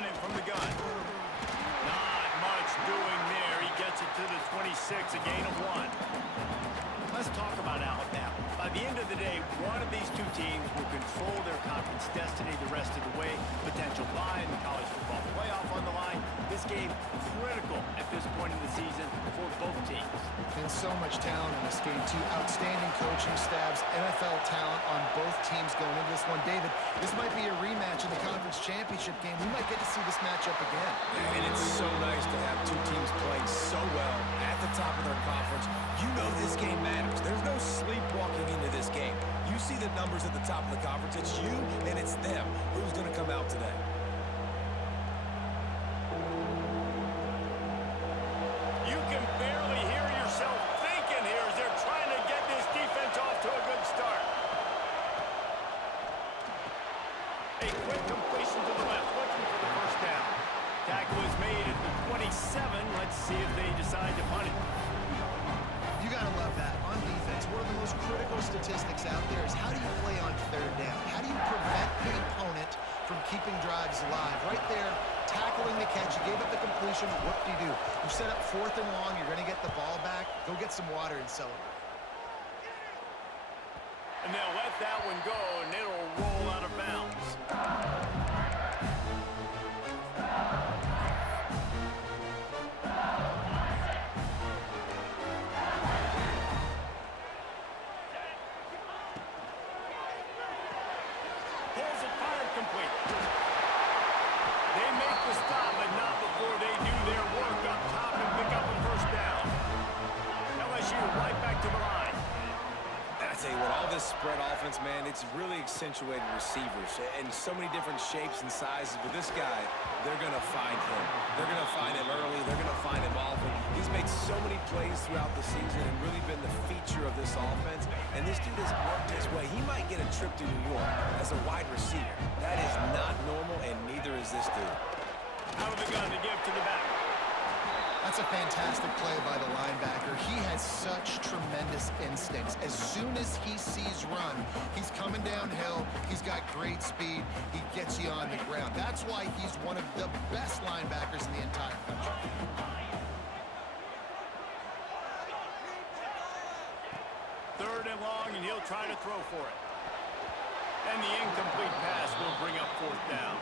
running from the gun. Not much doing there. He gets it to the 26, a gain of 1. Let's talk about Alabama. By the end of the day, one of these two teams will control their conference destiny the rest of the way. Potential bye in the college football playoff on the line. This game critical at this point in the season for both teams. And so much talent in this game, too. Outstanding coaching staffs, NFL talent on both teams going into this one. David, this might be a rematch in the conference championship game. We might get to see this matchup again. And it's so nice to have two teams playing so well at the top of their conference. You know this game matters. There's no sleepwalking into this game. You see the numbers at the top of the conference. It's you and it's them. Who's going to come out today? You can barely hear yourself thinking here as they're trying to get this defense off to a good start. A quick completion to the left, looking for the first down. Tackle is made at the 27. Let's see if they decide to punt it. You got to love that. On defense, one of the most critical statistics out there is how do you play on third down? How do you prevent the opponent from keeping drives alive? Right there, tackling the catch. You gave up the completion. Whoop-de-doo. You set up 4th and long. You're going to get the ball back. Go get some water and celebrate. And they'll let that one go, and it'll roll out of bounds. Pulls it, fired, complete. They make the stop, but not before they do their work up top and pick up a first down. LSU right back to the line. I tell you what, all this spread offense, man, it's really accentuated receivers and so many different shapes and sizes. But this guy, they're going to find him. They're going to find him early. They're going to find him often. He's made so many plays throughout the season and really been the feature of this offense. And this dude has worked his way. He might get a trip to New York as a wide receiver. That is not normal, and neither is this dude. Out of the gun to give to the back. That's a fantastic play by the linebacker. He has such tremendous instincts. As soon as he sees run, he's coming downhill. He's got great speed. He gets you on the ground. That's why he's one of the best linebackers in the entire country. Third and long, and he'll try to throw for it. And the incomplete pass will bring up 4th down.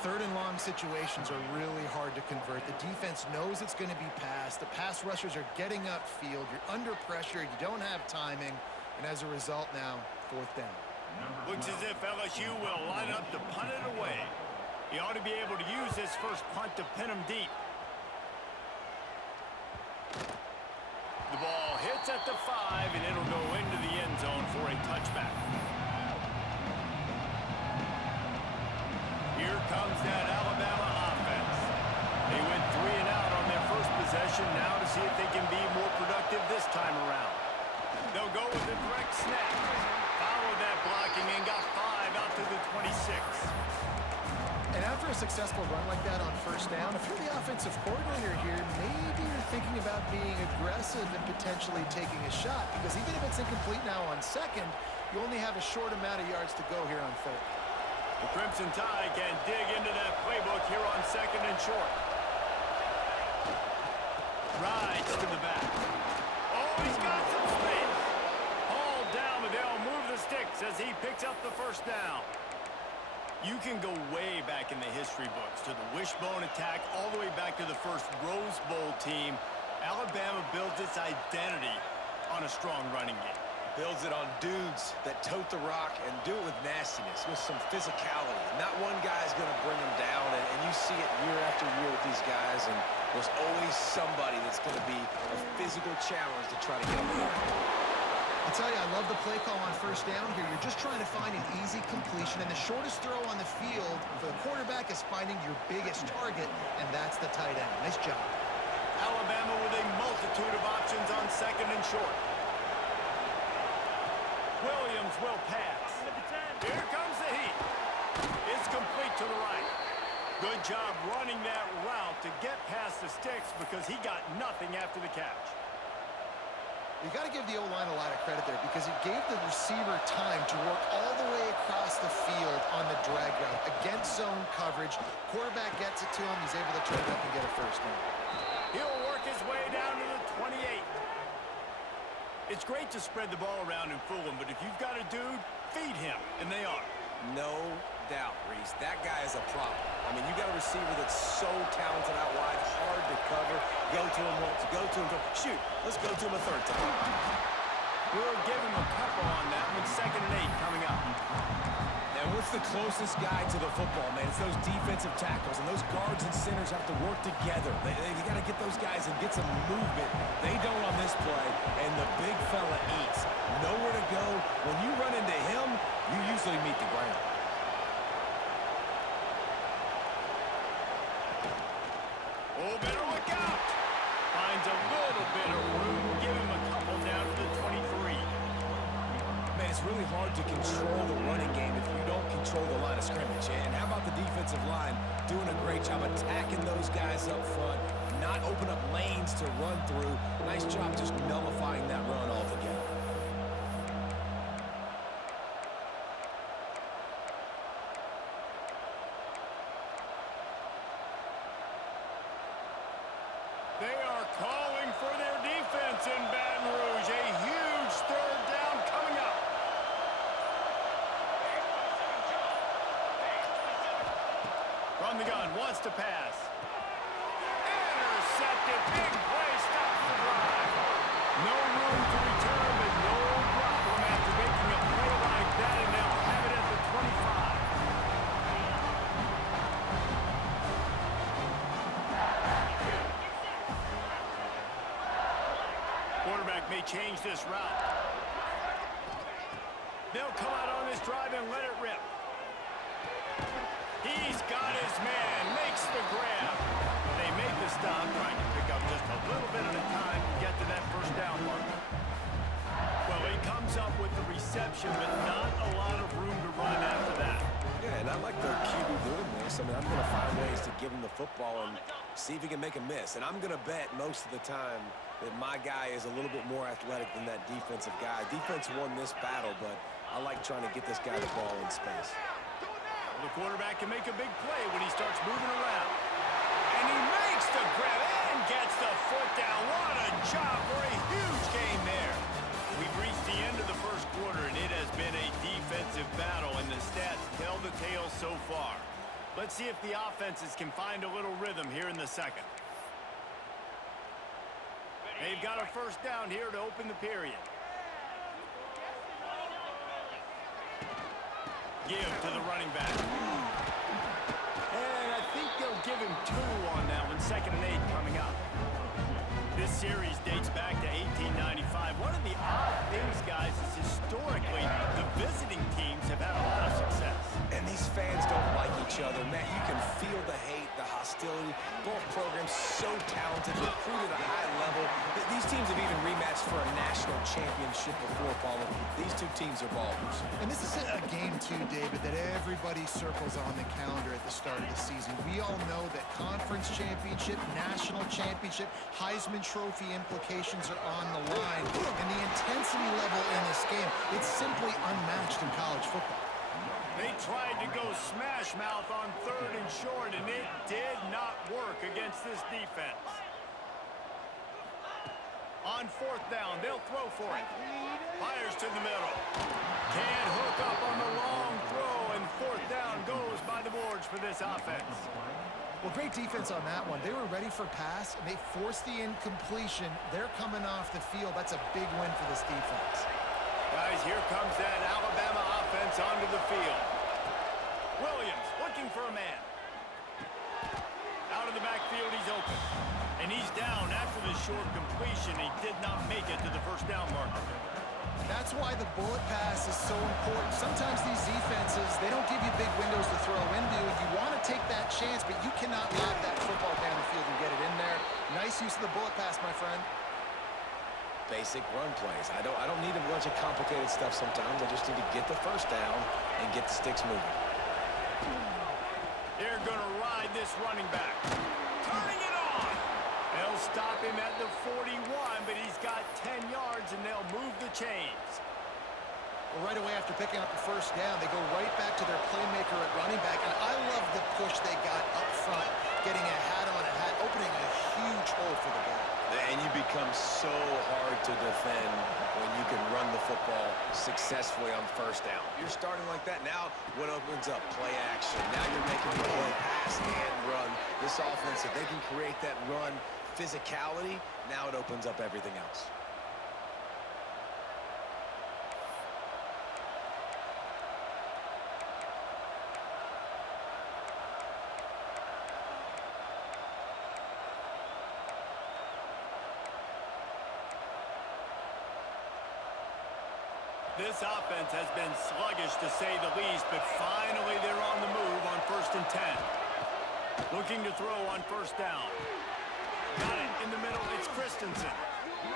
3rd and long situations are really hard to convert. The defense knows it's going to be passed. The pass rushers are getting upfield. You're under pressure. You don't have timing. And as a result now, 4th down. Looks as if LSU will line up to punt it away. He ought to be able to use his first punt to pin him deep. The ball hits at the 5, and it'll go into the end zone for a touchback. Here comes that Alabama offense. They went 3 and out on their first possession. Now to see if they can be more productive this time around. They'll go with a direct snap. Followed that blocking and got 5 out to the 26. And after a successful run like that on first down, if you're the offensive coordinator here, maybe you're thinking about being aggressive and potentially taking a shot, because even if it's incomplete now on second, you only have a short amount of yards to go here on third. The Crimson Tide can dig into that playbook here on 2nd and short. Rides to the back. Oh, he's got some space. Hauled down, but they'll move the sticks as he picks up the first down. You can go way back in the history books to the wishbone attack all the way back to the first Rose Bowl team. Alabama builds its identity on a strong running game. Builds it on dudes that tote the rock and do it with nastiness, with some physicality. Not one guy's going to bring them down, and you see it year after year with these guys, and there's always somebody that's going to be a physical challenge to try to get them there. I'll tell you, I love the play call on first down here. You're just trying to find an easy completion, and the shortest throw on the field for the quarterback is finding your biggest target, and that's the tight end. Nice job. Alabama with a multitude of options on 2nd and short. Williams will pass. Here comes the heat. It's complete to the right. Good job running that route to get past the sticks because he got nothing after the catch. You got to give the O-line a lot of credit there because it gave the receiver time to work all the way across the field on the drag route against zone coverage. Quarterback gets it to him. He's able to turn it up and get a first down. He'll work his way down to the 28. It's great to spread the ball around and fool him, but if you've got a dude, feed him, and they are. No doubt, Reese. That guy is a problem. I mean, you got a receiver that's so talented out wide, hard to cover. Go to him once, go to him. Shoot, let's go to him a third time. We'll give him a couple on that one. 2nd and 8 coming up. And what's the closest guy to the football, man? It's those defensive tackles, and those guards and centers have to work together. They got to get those guys and get some movement. They don't on this play, and the big fella eats. Nowhere to go. When you run into him, you usually meet the ground. Oh, better look out. Finds a little bit of room. Give him a couple down to the 23. Man, it's really hard to control the running game if you don't control the line of scrimmage. And how about the defensive line doing a great job attacking those guys up front, not open up lanes to run through. Nice job just nullifying that run altogether. They are calling for their defense in Baton Rouge. A huge 3rd down coming up. From the gun, wants to pass. Intercepted. Big play, stops the drive. No room to return, but no problem after making a play like that, and now have it at the 25. Quarterback may change this route. They'll come out on this drive and let it rip. He's got his man, makes the grab. They make the stop, trying to pick up just a little bit at a time to get to that 1st down mark. Well, he comes up with the reception, but not a lot of room to run after that. Yeah, and I like the QB doing this. I mean, I'm going to find ways to give him the football and see if he can make a miss. And I'm going to bet most of the time that my guy is a little bit more athletic than that defensive guy. Defense won this battle, but I like trying to get this guy the ball in space. The quarterback can make a big play when he starts moving around. And he makes the grab and gets the foot down. What a job for a huge gain there. We've reached the end of the 1st quarter, and it has been a defensive battle, and the stats tell the tale so far. Let's see if the offenses can find a little rhythm here in the 2nd. They've got a 1st down here to open the period. Give to the running back. And I think they'll give him 2 on that one. 2nd and 8 coming up. This series dates back to 1895. One of the odd things, guys, is historically the visiting teams have had a lot of success. And these fans don't like each other. Man, you can feel the hate, the hostility. Both programs so talented, recruited at a high level. These teams have even rematched for a national championship before, Paulo. These two teams are ballers. And this is a game, too, David, that everybody circles on the calendar at the start of the season. We all know that conference championship, national championship, Heisman Trophy implications are on the line. And the intensity level in this game, it's simply unmatched in college football. They tried to go smash mouth on 3rd and short, and it did not work against this defense. On 4th down, they'll throw for it. Fires to the middle. Can't hook up on the long throw, and 4th down goes by the boards for this offense. Well, great defense on that one. They were ready for pass, and they forced the incompletion. They're coming off the field. That's a big win for this defense. Guys, here comes that Alabama offense onto the field. Williams looking for a man. Out of the backfield, he's open. And he's down after the short completion. He did not make it to the 1st down marker. That's why the bullet pass is so important. Sometimes these defenses, they don't give you big windows to throw into. You want to take that chance, but you cannot lob that football down the field and get it in there. Nice use of the bullet pass, my friend. Basic run plays. I don't need a bunch of complicated stuff sometimes. I just need to get the 1st down and get the sticks moving. They're going to ride this running back. Turning it on. They'll stop him at the 41, but he's got 10 yards, and they'll move the chains. Well, right away after picking up the first down, they go right back to their playmaker at running back. And I love the push they got up front, getting a hat on a hat, opening a huge hole for the ball. And you become so hard to defend when you can run the football successfully on first down. You're starting like that. Now what opens up? Play action. Now you're making the play pass and run. This offense, if they can create that run physicality, now it opens up everything else. This offense has been sluggish, to say the least, but finally they're on the move on 1st and 10. Looking to throw on first down. Got it in the middle. It's Christensen.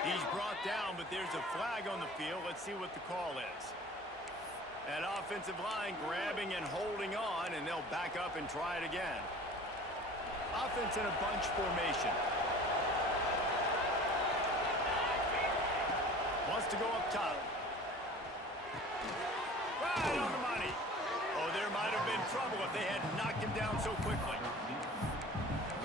He's brought down, but there's a flag on the field. Let's see what the call is. That offensive line grabbing and holding on, and they'll back up and try it again. Offense in a bunch formation. Wants to go up top. Right on the money. Oh, there might have been trouble if they had knocked him down so quickly.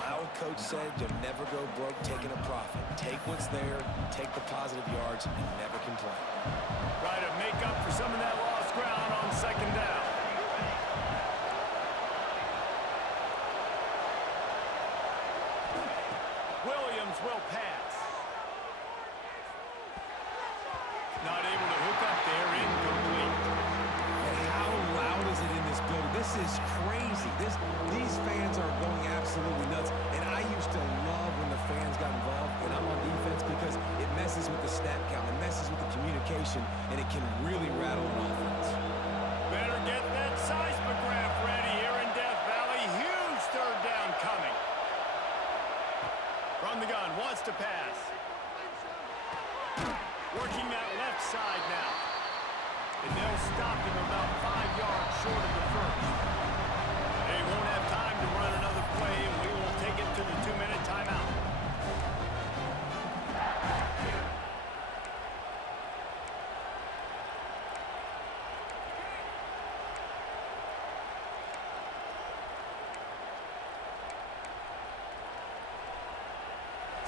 My old coach said you'll never go broke taking a profit. Take what's there, take the positive yards, and never complain. Try to make up for some of that lost ground on 2nd down. Williams will pass. Not able to hook up there. Incomplete. How loud is it in this building? This is crazy. These fans are going absolutely nuts. And I used to love when the fans got involved when I'm on defense because it messes with the snap count. It messes with the communication, and it can really rattle an offense. Better get that seismograph ready here in Death Valley. Huge 3rd down coming. From the gun, wants to pass. Working that left side now. And they'll stop him about 5 yards short of the first. They won't have time to run another play, and we will take it to the 2-minute timeout.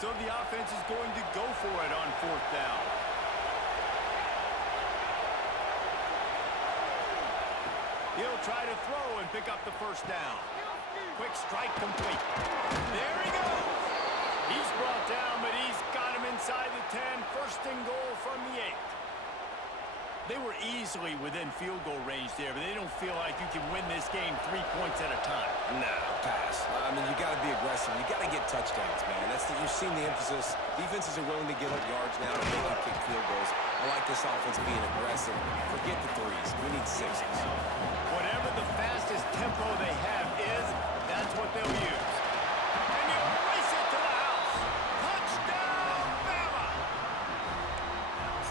So the offense is going to go for it on 4th down. He'll try to throw and pick up the first down. Quick strike complete. There he goes. He's brought down, but he's got him inside the 10. 1st and goal from the 8. They were easily within field goal range there, but they don't feel like you can win this game 3 points at a time. No, pass. I mean, you got to be aggressive. You got to get touchdowns, man. You've seen the emphasis. Defenses are willing to give up yards now to make you kick field goals. I like this offense being aggressive. Forget the 3s. We need 6s. Whatever the fastest tempo they have is, that's what they'll use. And you race it to the house. Touchdown, Bama!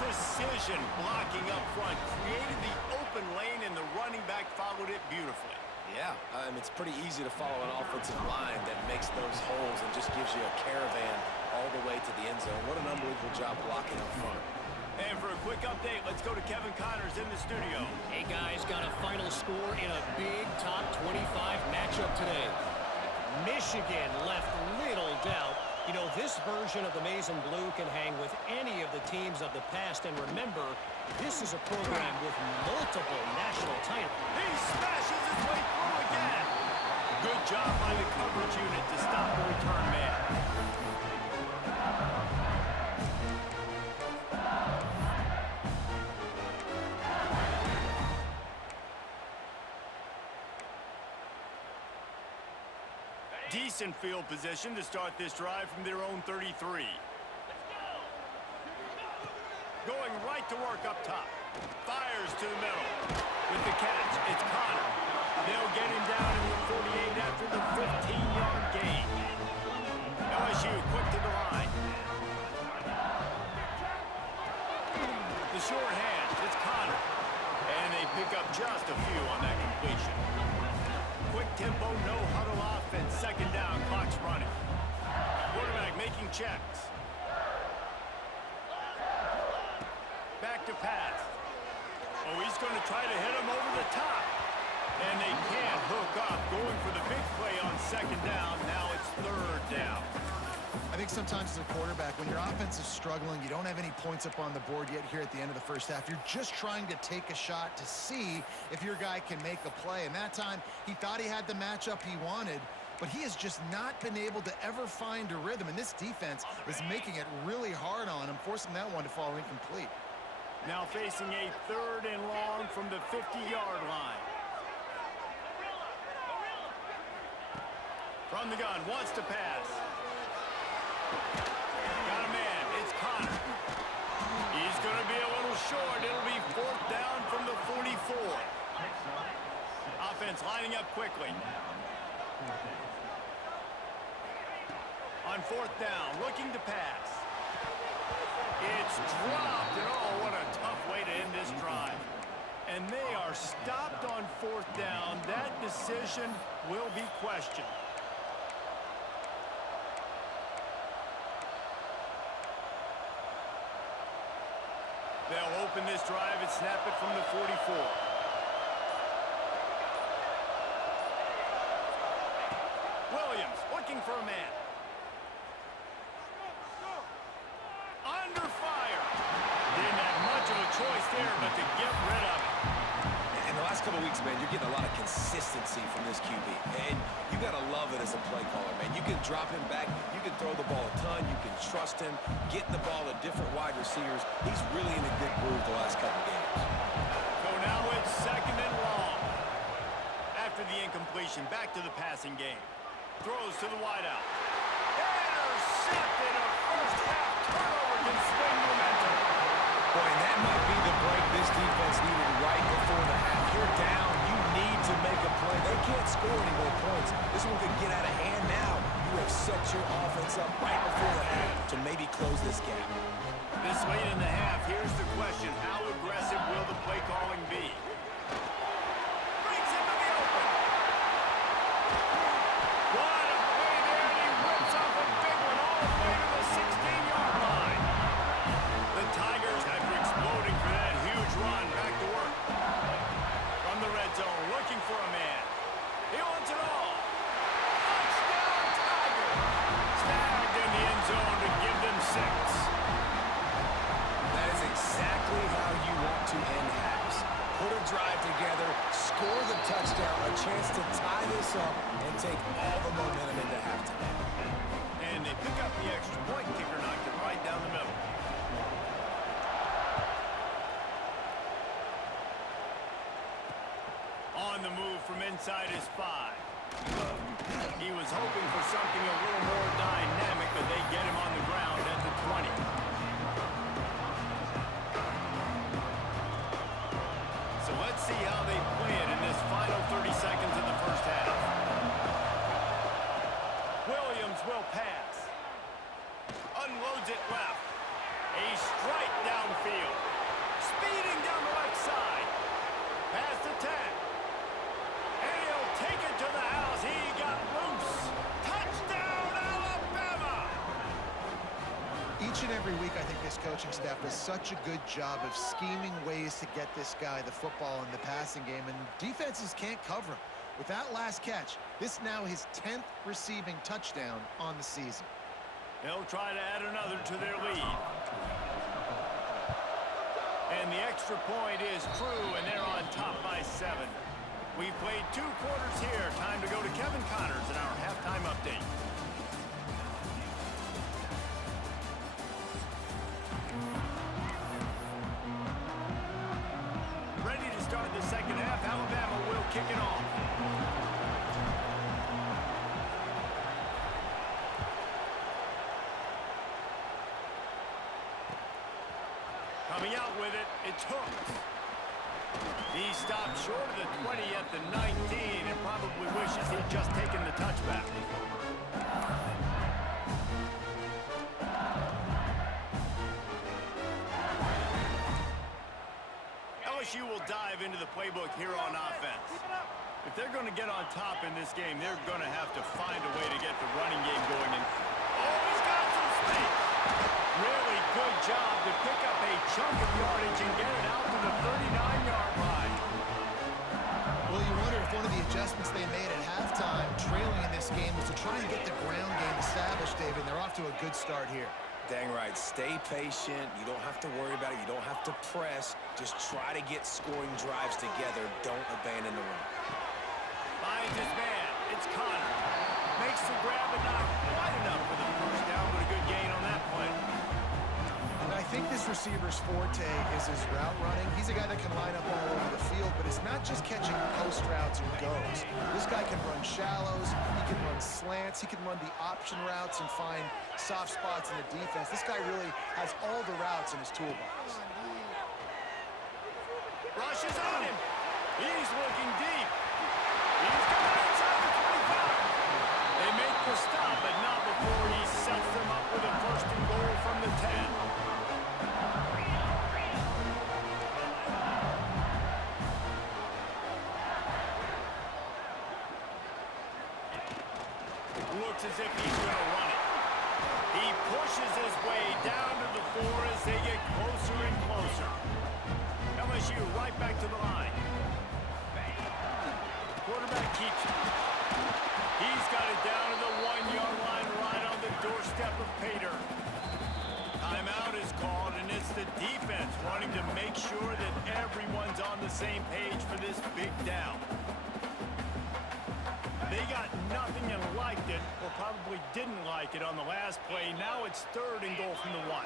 Precision blocking up front created the open lane, and the running back followed it beautifully. Yeah, it's pretty easy to follow an offensive line that makes those holes and just gives you a caravan all the way to the end zone. What an unbelievable job blocking up front. And for a quick update, let's go to Kevin Connors in the studio. Hey, guys, got a final score in a big top 25 matchup today. Michigan left little doubt. You know, this version of the Maize and Blue can hang with any of the teams of the past. And remember, this is a program with multiple national titles. He smashes his way through again. Good job by the coverage unit to stop the return man. Decent field position to start this drive from their own 33. Going right to work up top. Fires to the middle. With the catch, it's Connor. They'll get him down in the 48 after the 15-yard gain. LSU quick to the line. The short hand, it's Connor. And they pick up just a few on that completion. Quick tempo, no huddle offense. 2nd down, clock's running. Quarterback making checks. Back to pass. Oh, he's going to try to hit him over the top. And they can't hook up. Going for the big play on second down. Now it's third down. I think sometimes as a quarterback, when your offense is struggling, you don't have any points up on the board yet here at the end of the first half. You're just trying to take a shot to see if your guy can make a play. And that time, he thought he had the matchup he wanted, but he has just not been able to ever find a rhythm. And this defense is making it really hard on him, forcing that one to fall incomplete. Now facing a third and long from the 50-yard line. From the gun, wants to pass. Got a man, it's Connor. He's going to be a little short. It'll be fourth down from the 44. Offense lining up quickly. On fourth down, looking to pass. It's dropped, and oh, what a tough way to end this drive. And they are stopped on fourth down. That decision will be questioned. They'll open this drive and snap it from the 44. Williams looking for a man. Under fire. Didn't have much of a choice there, but to get rid of it. In the last couple of weeks, man, you're getting a lot of consistency from this QB. And you got to love it as a play caller, man. You can drop him back. You can throw the ball a ton. You can trust him. Getting the ball to different wide receivers. He's really in a good groove the last couple of games. So now it's second and long. After the incompletion, back to the passing game. Throws to the wideout. Intercepted. A first half turnover can swing momentum. Boy, and that might be the break this defense needed right before the half. You're down. You need to make a play. They can't score any more points. This one could get out of hand now. You have set your offense up right before the half to maybe close this gap. This late in the half, here's the question. How aggressive will the play calling be? Brings him to the open. What a play there, and he rips off a big one all the way to the 16-yard line. The Tigers, after exploding for that huge run, back to work. From the red zone, looking for a man. He wants it all. Touchdown, Tigers. Snagged in the end zone to give them 6. That is exactly how you want to end halves. Put a drive together, score the touchdown, a chance to tie this up, and take all the momentum into halftime. And they pick up the extra point. Kicker knocked it right down the middle. On the move from inside his 5. He was hoping for something a little more dynamic, but they get him on the ground at the 20. So let's see how they play it in this final 30 seconds of the first half. Williams will pass. Unloads it left. A strike downfield. Speeding down the left side. Pass to 10. And he'll take it to the house. He got loose. Touchdown, Alabama! Each and every week, I think this coaching staff does such a good job of scheming ways to get this guy the football in the passing game, and defenses can't cover him. With that last catch, this now his 10th receiving touchdown on the season. They'll try to add another to their lead. And the extra point is true, and they're on top by 7. We've played 2 quarters here. Time to go to Kevin Connors in our halftime update. Ready to start the second half. Alabama will kick it off. Coming out with it, it's Hooks. He stopped short of the 20 at the 19 and probably wishes he'd just taken the touchback. LSU will dive into the playbook here on offense. If they're going to get on top in this game, they're going to have to find a way to get the running game going. And oh, he's got some speed. game was to try and get the ground game established, David. They're off to a good start here. Dang right. Stay patient. You don't have to worry about it. You don't have to press. Just try to get scoring drives together. Don't abandon the run. Finds his man. It's Connor. Makes the grab and not quite enough for the first down, but a good gain on that play. And I think this receiver's forte is his route running. He's a guy that can line up all over the field, but it's not just catching post routes and goes. This guy can run shallows. He can run slants. He can run the option routes and find soft spots in the defense. This guy really has all the routes in his toolbox. Rush is on him. He's looking deep. He's coming inside the 25. They make the stop, but not before he sets them up with a first and goal from the 10. Looks as if he's going to run it. He pushes his way down to the 4 as they get closer and closer. LSU right back to the line. Quarterback keeps it. He's got it down to the 1-yard line right on the doorstep of Pater. Timeout is called, and it's the defense wanting to make sure that everyone's on the same page for this big down. They got nothing and liked it, or probably didn't like it on the last play. Now it's 3rd and goal from the 1.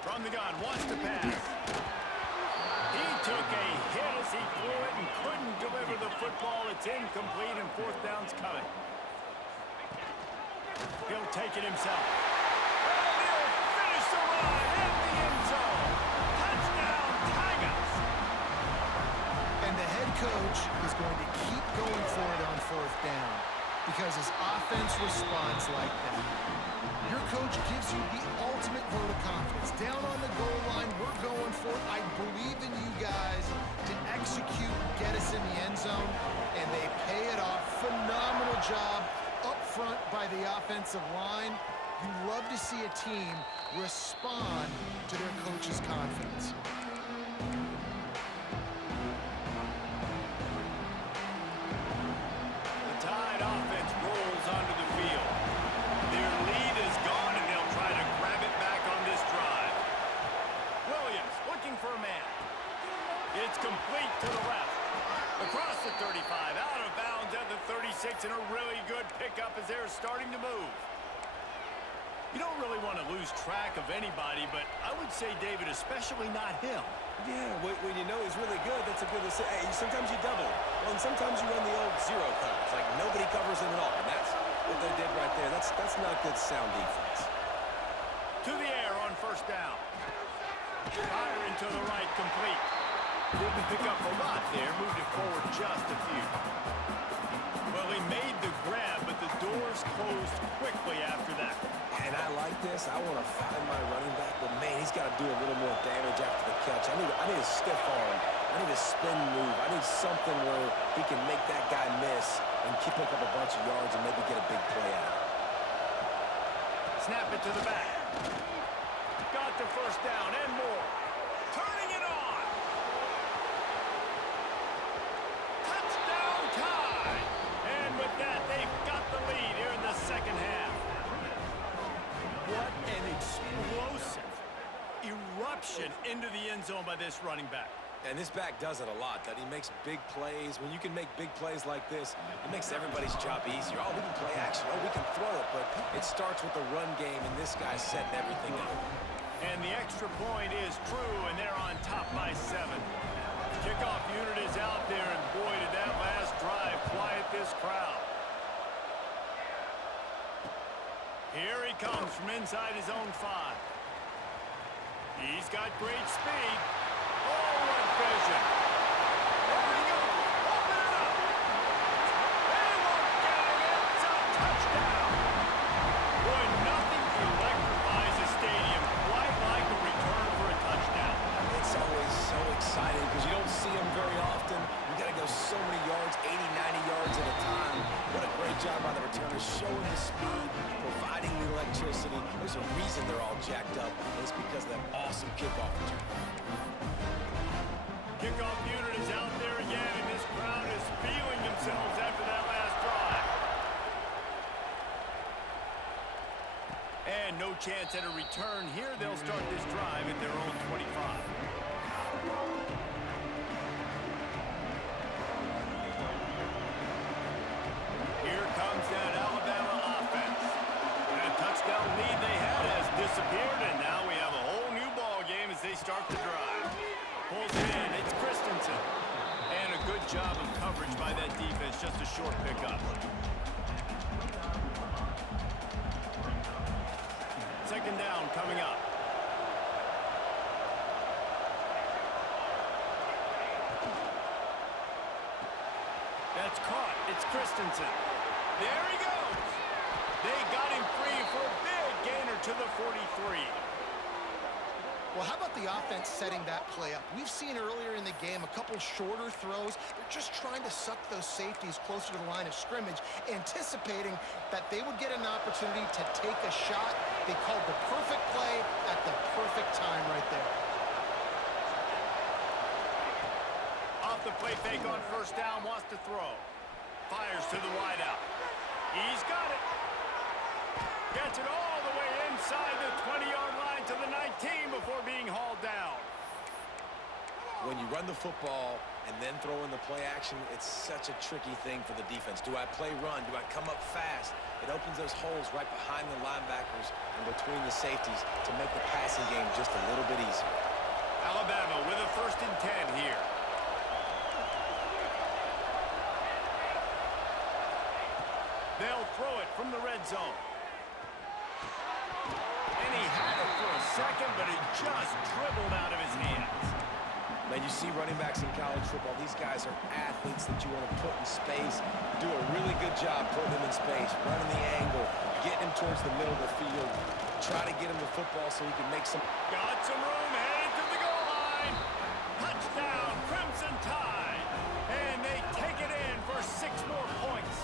From the gun, wants to pass. He took a hit as he threw it and couldn't deliver the football. It's incomplete, and 4th down's coming. He'll take it himself. And he'll finish the run in the end zone. Touchdown, Tigers! And the head coach is going to keep going for it on 4th down because his offense responds like that. Your coach gives you the ultimate vote of confidence. Down on the goal line, we're going for it. I believe in you guys to execute, get us in the end zone, and they pay it off. Phenomenal job up front by the offensive line. You love to see a team respond to their coach's confidence. The Tide offense rolls onto the field. Their lead is gone, and they'll try to grab it back on this drive. Williams looking for a man. It's complete to the left. Across the 35, out of bounds at the 36, and a really good pickup as they're starting to move. You don't really want to lose track of anybody, but I would say, David, especially not him. Yeah, when you know he's really good, that's a good to say. Hey, sometimes you double. Well, and sometimes you run the old zero coverage. Like, nobody covers him at all. And that's what they did right there. That's not good sound defense. To the air on 1st down. Firing to the right, complete. Didn't pick up a lot there. Moved it forward just a few. Well, he made the grab, but the doors closed quickly after that. And I like this. I want to find my running back, but man, he's got to do a little more damage after the catch. I need a stiff arm. I need a spin move. I need something where he can make that guy miss and pick up a bunch of yards and maybe get a big play out of it. Snap it to the back. Got the 1st down and more. Turning it on. Touchdown Tide. And with that, they've got the lead here in the 2nd half. What an explosive eruption into the end zone by this running back. And this back does it a lot, that he makes big plays. When you can make big plays like this, it makes everybody's job easier. Oh, we can play action. Oh, we can throw it. But it starts with the run game, and this guy's setting everything up. And the extra point is true, and they're on top by 7. Kickoff unit is out there, and boy, did that last drive quiet this crowd. Here he comes from inside his own 5. He's got great speed. Oh, what vision. There he goes. Open it up. They won't get him. It's a touchdown. Boy, nothing electrifies a stadium quite like a return for a touchdown. It's always so exciting because you don't see them very often. You got to go so many yards, 80, 90 yards at a time. What a great job by the returners, showing the speed, providing the electricity. There's a reason they're all jacked up, and it's because of that awesome kickoff return. kickoff unit is out there again, and this crowd is feeling themselves after that last drive. And no chance at a return here. They'll start this drive at their own 25. Here comes that Alabama offense. That touchdown lead they had has disappeared, and now we have a whole new ball game as they start the drive. Pulls it in. It's Christensen. And a good job of coverage by that defense. Just a short pickup. Second down coming up. That's caught. It's Christensen. There he goes. They got him free for a big gainer to the 43. Well, how about the offense setting that play up? We've seen earlier in the game a couple shorter throws. They're just trying to suck those safeties closer to the line of scrimmage, anticipating that they would get an opportunity to take a shot. They called the perfect play at the perfect time right there. Off the play fake on first down, wants to throw. Fires to the wideout. He's got it. Gets it all the way inside the 20-yard line to the 19 before being hauled down. When you run the football and then throw in the play action, it's such a tricky thing for the defense. Do I play run? Do I come up fast? It opens those holes right behind the linebackers and between the safeties to make the passing game just a little bit easier. Alabama with a 1st and 10 here. They'll throw it from the red zone. And he had it for a second, but it just dribbled out of his hands. Man, you see running backs in college football, these guys are athletes that you want to put in space, do a really good job putting them in space, running the angle, getting him towards the middle of the field, try to get him the football so he can make some... Got some room, headed to the goal line. Touchdown, Crimson Tide. And they take it in for 6 more points.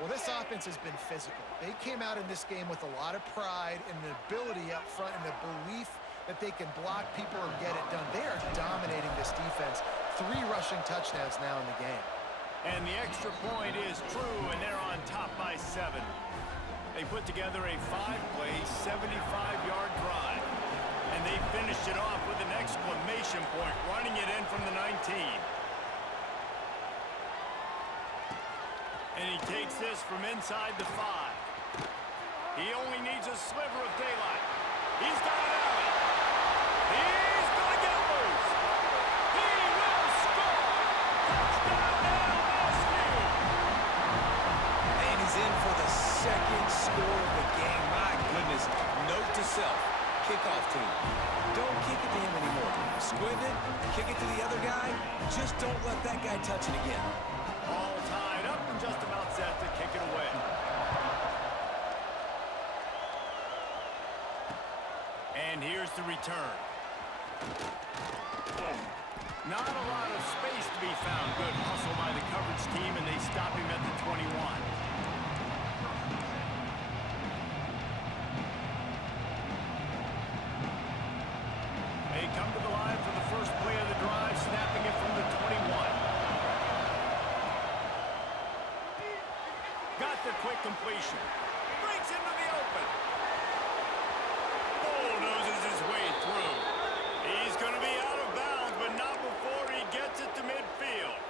Well, this offense has been physical. They came out in this game with a lot of pride and the ability up front and the belief that they can block people and get it done. They are dominating this defense. 3 rushing touchdowns now in the game. And the extra point is true, and they're on top by 7. They put together a 5-play, 75-yard drive. And they finished it off with an exclamation point, running it in from the 19. And he takes this from inside the 5. He only needs a sliver of daylight. He's got it out. He's going to get loose. He will score. Touchdown LSU. And he's in for the 2nd score of the game. My goodness. Note to self, kickoff team. Don't kick it to him anymore. Squib it, kick it to the other guy. Just don't let that guy touch it again. All tied up and just about set to kick it away. And here's the return. Not a lot of space to be found. Good hustle by the coverage team, and they stop him at the 21. They come to the line for the first play of the drive, snapping it from the 21. Got the quick completion. Breaks into the open. Bulldozes his way through. He's going to be out of bounds, but not before he gets it to midfield.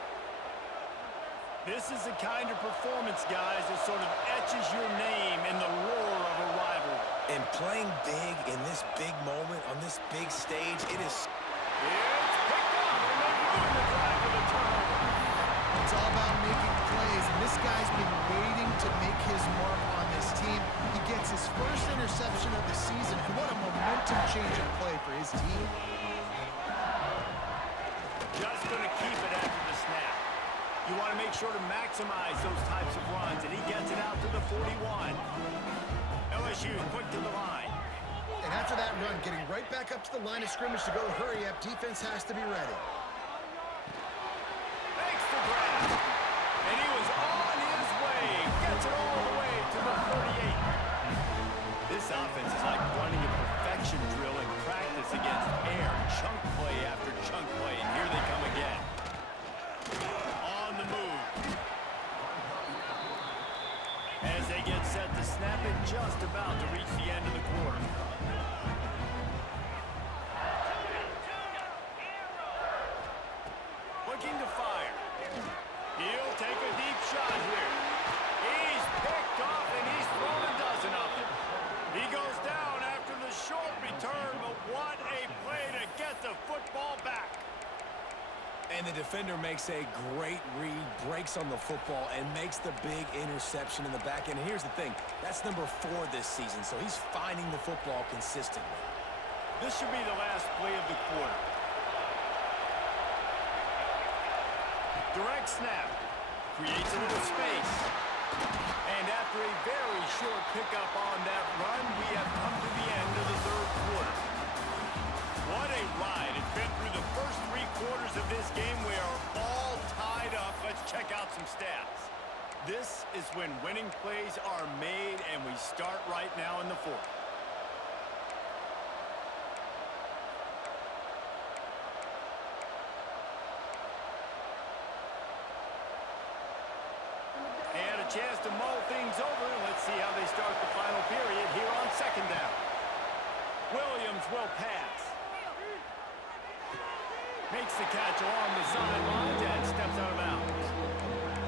This is the kind of performance, guys, that sort of etches your name in the roar of a rivalry. And playing big in this big moment, on this big stage, it is... It's picked up, and they ruin the drive with a turnover. It's all about making plays, and this guy's been waiting to make his mark on this team. He gets his first interception of the season, and what a momentum-changing play for his team. Just going to keep it after the snap. You want to make sure to maximize those types of runs, and he gets it out to the 41. LSU quick to the line. And after that run, getting right back up to the line of scrimmage to go hurry up, defense has to be ready. Thanks for grab. And he was on his way. Gets it all the way to the 38. This offense is like running a perfection drill in practice against air. Chunk play after chunk timeout to reach the end of the quarter. Looking to fire. He'll take a deep shot here. He's picked off, and he's thrown a dozen of them. He goes down after the short return, but what a play to get the football back. And the defender makes a great read, breaks on the football, and makes the big interception in the back end. And here's the thing, that's number 4 this season, so he's finding the football consistently. This should be the last play of the quarter. Direct snap. Creates a little space. And after a very short pickup on that run, we have come to the end of the third quarter. What a ride. It's been through the first 3 quarters of this game. We are all tied up. Let's check out some stats. This is when winning plays are made, and we start right now in the fourth. They had a chance to mull things over, and let's see how they start the final period here on second down. Williams will pass. Makes the catch along the sideline and steps out of bounds.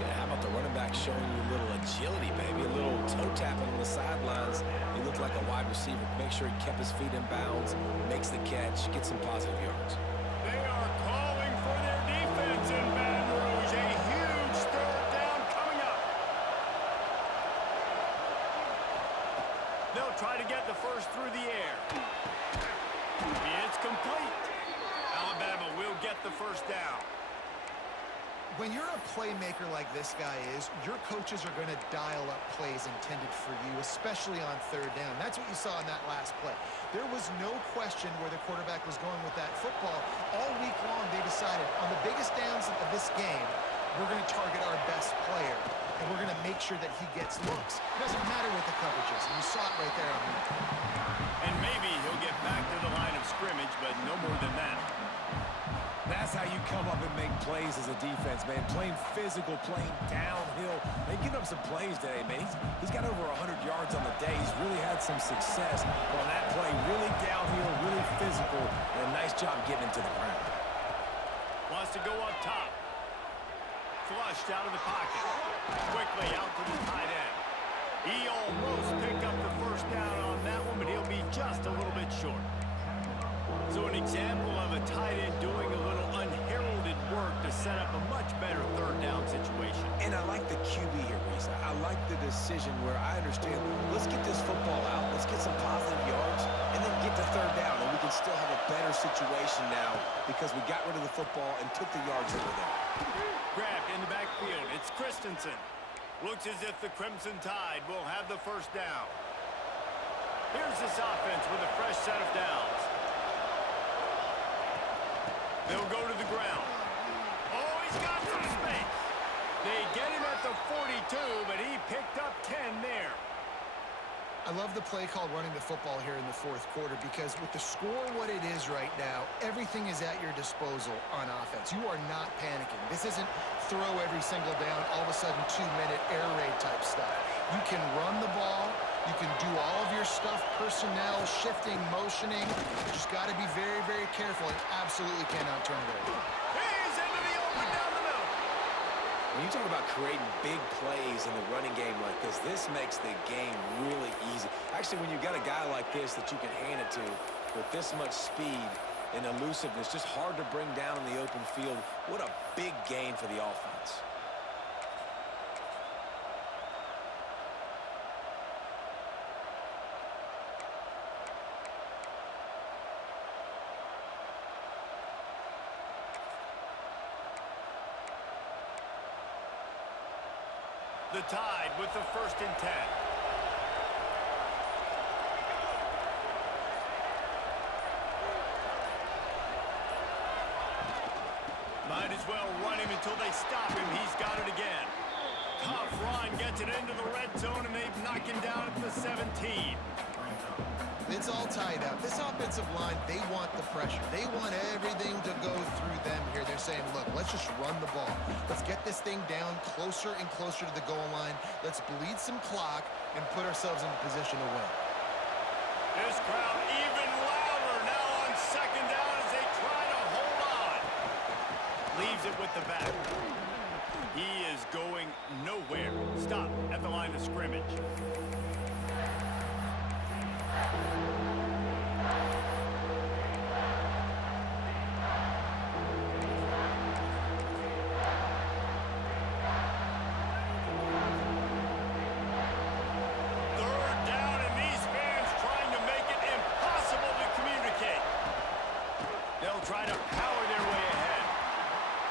Yeah, how about the running back showing you a little agility, baby? A little toe tapping on the sidelines. He looked like a wide receiver. Make sure he kept his feet in bounds, makes the catch, gets some positive yards. They are calling for their defense in Baton Rouge. A huge third down coming up. They'll try to get the first through the air. It's complete. Alabama will get the first down. When you're a playmaker like this guy is, your coaches are going to dial up plays intended for you, especially on third down. That's what you saw in that last play. There was no question where the quarterback was going with that football. All week long, they decided on the biggest downs of this game, we're going to target our best player, and we're going to make sure that he gets looks. It doesn't matter what the coverage is, and you saw it right there on me. And maybe he'll get back to the line of scrimmage, but no more than that. That's how you come up and make plays as a defense, man. Playing physical, playing downhill. They give up some plays today, man. He's got over 100 yards on the day. He's really had some success on that play. Really downhill, really physical, and a nice job getting him to the ground. Wants to go up top. Flushed out of the pocket. Quickly out to the tight end. He almost picked up the first down on that one, but he'll be just a little bit short. So an example of a tight end doing a little unheralded work to set up a much better third down situation. And I like the QB here, Reese. I like the decision where I understand, let's get this football out, let's get some positive yards, and then get to third down, and we can still have a better situation now because we got rid of the football and took the yards over there. Grabbed in the backfield. It's Christensen. Looks as if the Crimson Tide will have the first down. Here's this offense with a fresh set of downs. They'll go to the ground. Oh, he's got some space. They get him at the 42, but he picked up 10 there. I love the play called running the football here in the fourth quarter because with the score what it is right now, everything is at your disposal on offense. You are not panicking. This isn't throw every single down, all of a sudden 2-minute air raid type stuff. You can run the ball. You can do all of your stuff, personnel, shifting, motioning. You just got to be very, very careful and absolutely cannot turn it over. He's into the open down the middle. When you talk about creating big plays in the running game like this makes the game really easy. Actually, when you've got a guy like this that you can hand it to with this much speed and elusiveness, just hard to bring down in the open field. What a big gain for the offense. The Tide with the first and 10. Might as well run him until they stop him. He's got it again. Tough run gets it into the red zone, and they've knocked him down at the 17. It's all tied up. This offensive line, they want the pressure. They want everything to go through them here. They're saying, look, let's just run the ball. Let's get this thing down closer and closer to the goal line. Let's bleed some clock and put ourselves in a position to win. This crowd even louder now on second down as they try to hold on. Leaves it with the back. He is going nowhere. Stop at the line of scrimmage. Try to power their way ahead.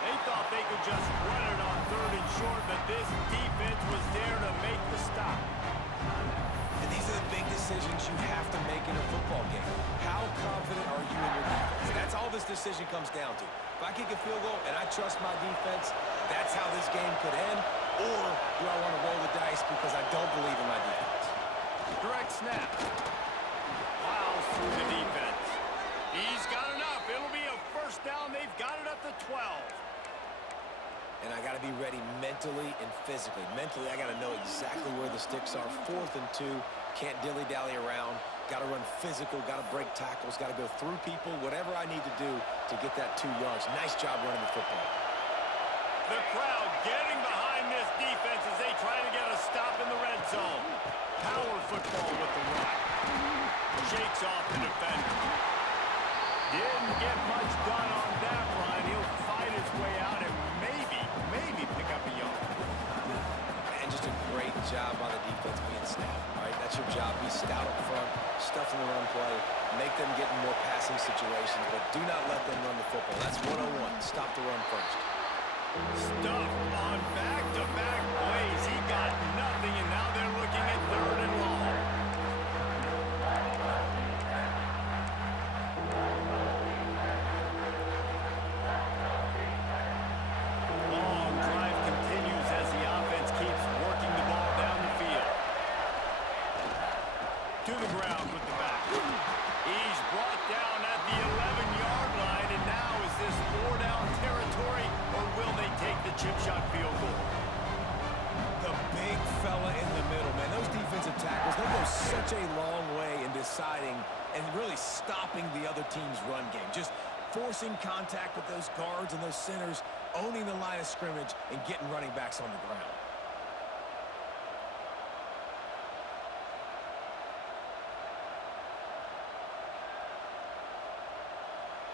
They thought they could just run it on third and short, but this defense was there to make the stop. And these are the big decisions you have to make in a football game. How confident are you in your defense? That's all this decision comes down to. If I kick a field goal and I trust my defense, that's how this game could end. Or do I want to roll the dice because I don't believe in my defense? Direct snap. Plows through the defense. He's got enough. It'll be a first down. They've got it up to 12. And I got to be ready mentally and physically. Mentally, I got to know exactly where the sticks are. 4th and 2. Can't dilly-dally around. Got to run physical. Got to break tackles. Got to go through people. Whatever I need to do to get that 2 yards. Nice job running the football. The crowd getting behind this defense as they try to get a stop in the red zone. Power football with the run. Shakes off the defender. Didn't get much done on that run. He'll fight his way out and maybe pick up a yard. And just a great job by the defense being stout. All right, that's your job. Be stout up front, stuff in the run play, make them get in more passing situations, but do not let them run the football. That's 101. Stop the run first. Stuff on back-to-back plays. He got nothing, and now they're looking at 3rd and long. Long drive continues as the offense keeps working the ball down the field. To the ground with the back. He's brought down at the 11-yard line, and now is this 4-down territory, or will they take the chip shot field goal? The big fella in the middle, man. Those defensive tackles, they go such a long way in deciding and really stopping the other team's run game. Just forcing contact with those guards and those centers, owning the line of scrimmage, and getting running backs on the ground.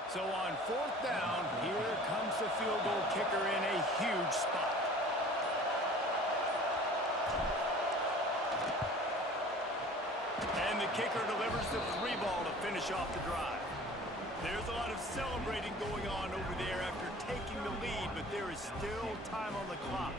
So on 4th down, here comes the field goal kicker in a huge spot. And the kicker delivers the 3 ball to finish off the drive. There's a lot of celebrating going on over there after taking the lead, but there is still time on the clock.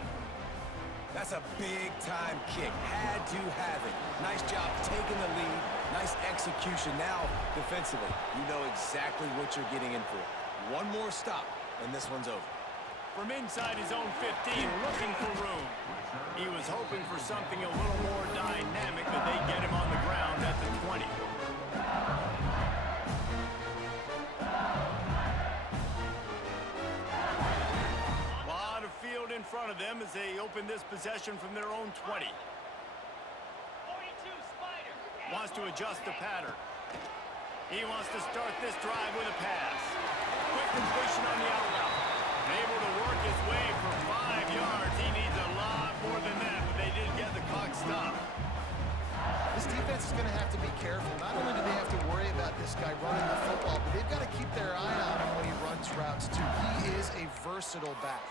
That's a big-time kick. Had to have it. Nice job taking the lead. Nice execution. Now, defensively, you know exactly what you're getting in for. One more stop, and this one's over. From inside his own 15, looking for room. He was hoping for something a little more dynamic, but they get him on the ground at the 20. Lot of field in front of them as they open this possession from their own 20. Wants to adjust the pattern. He wants to start this drive with a pass. Quick completion on the out route. Able to work his way for 5 yards. He needs a lot more than that, but they did get the clock stopped. This defense is going to have to be careful. Not only do they have to worry about this guy running the football, but they've got to keep their eye on him when he runs routes, too. He is a versatile back.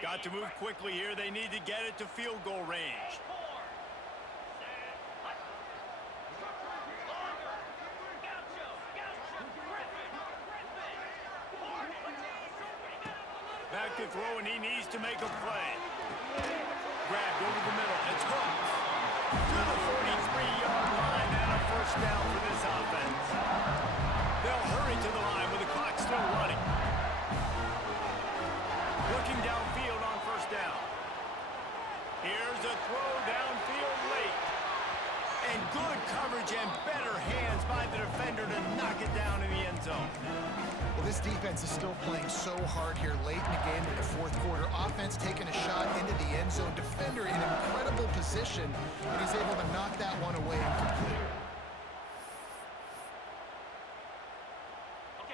Got to move quickly here. They need to get it to field goal range. Back to throw, and he needs to make a play. Grabbed over the middle. It's hooked to the 43-yard line, and a first down for this offense. They'll hurry to the line with the clock still running. Looking downfield on first down. Here's a throw downfield late. And good coverage and better hands by the defender to knock it down in the end zone. Well, This defense is still playing so hard here late in the game in the fourth quarter. Offense taking a shot into the end zone. Defender in incredible position, and he's able to knock that one away and complete.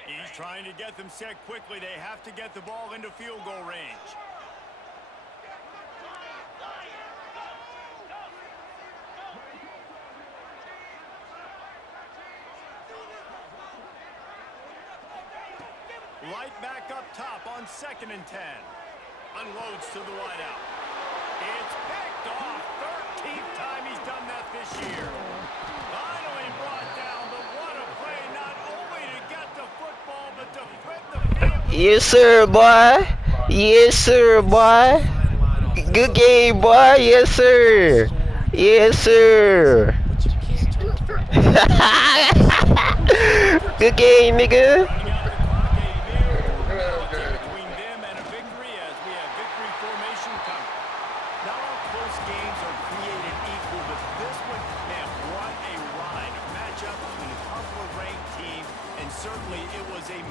He's trying to get them set quickly. They have to get the ball into field goal range. Right back up top on 2nd and 10. Unloads to the wideout. It's picked off. 13th time he's done that this year. Finally brought down, but what a play, not only to get the football, but to flip the field. Yes, sir, boy. Yes, sir, boy. Good game, boy. Yes, sir. Yes, sir. Good game, nigga. Between them and a victory as we have victory formation coming. Not all close games are created equal, but this one, man, what a ride. A matchup between a couple of ranked teams, and certainly it was a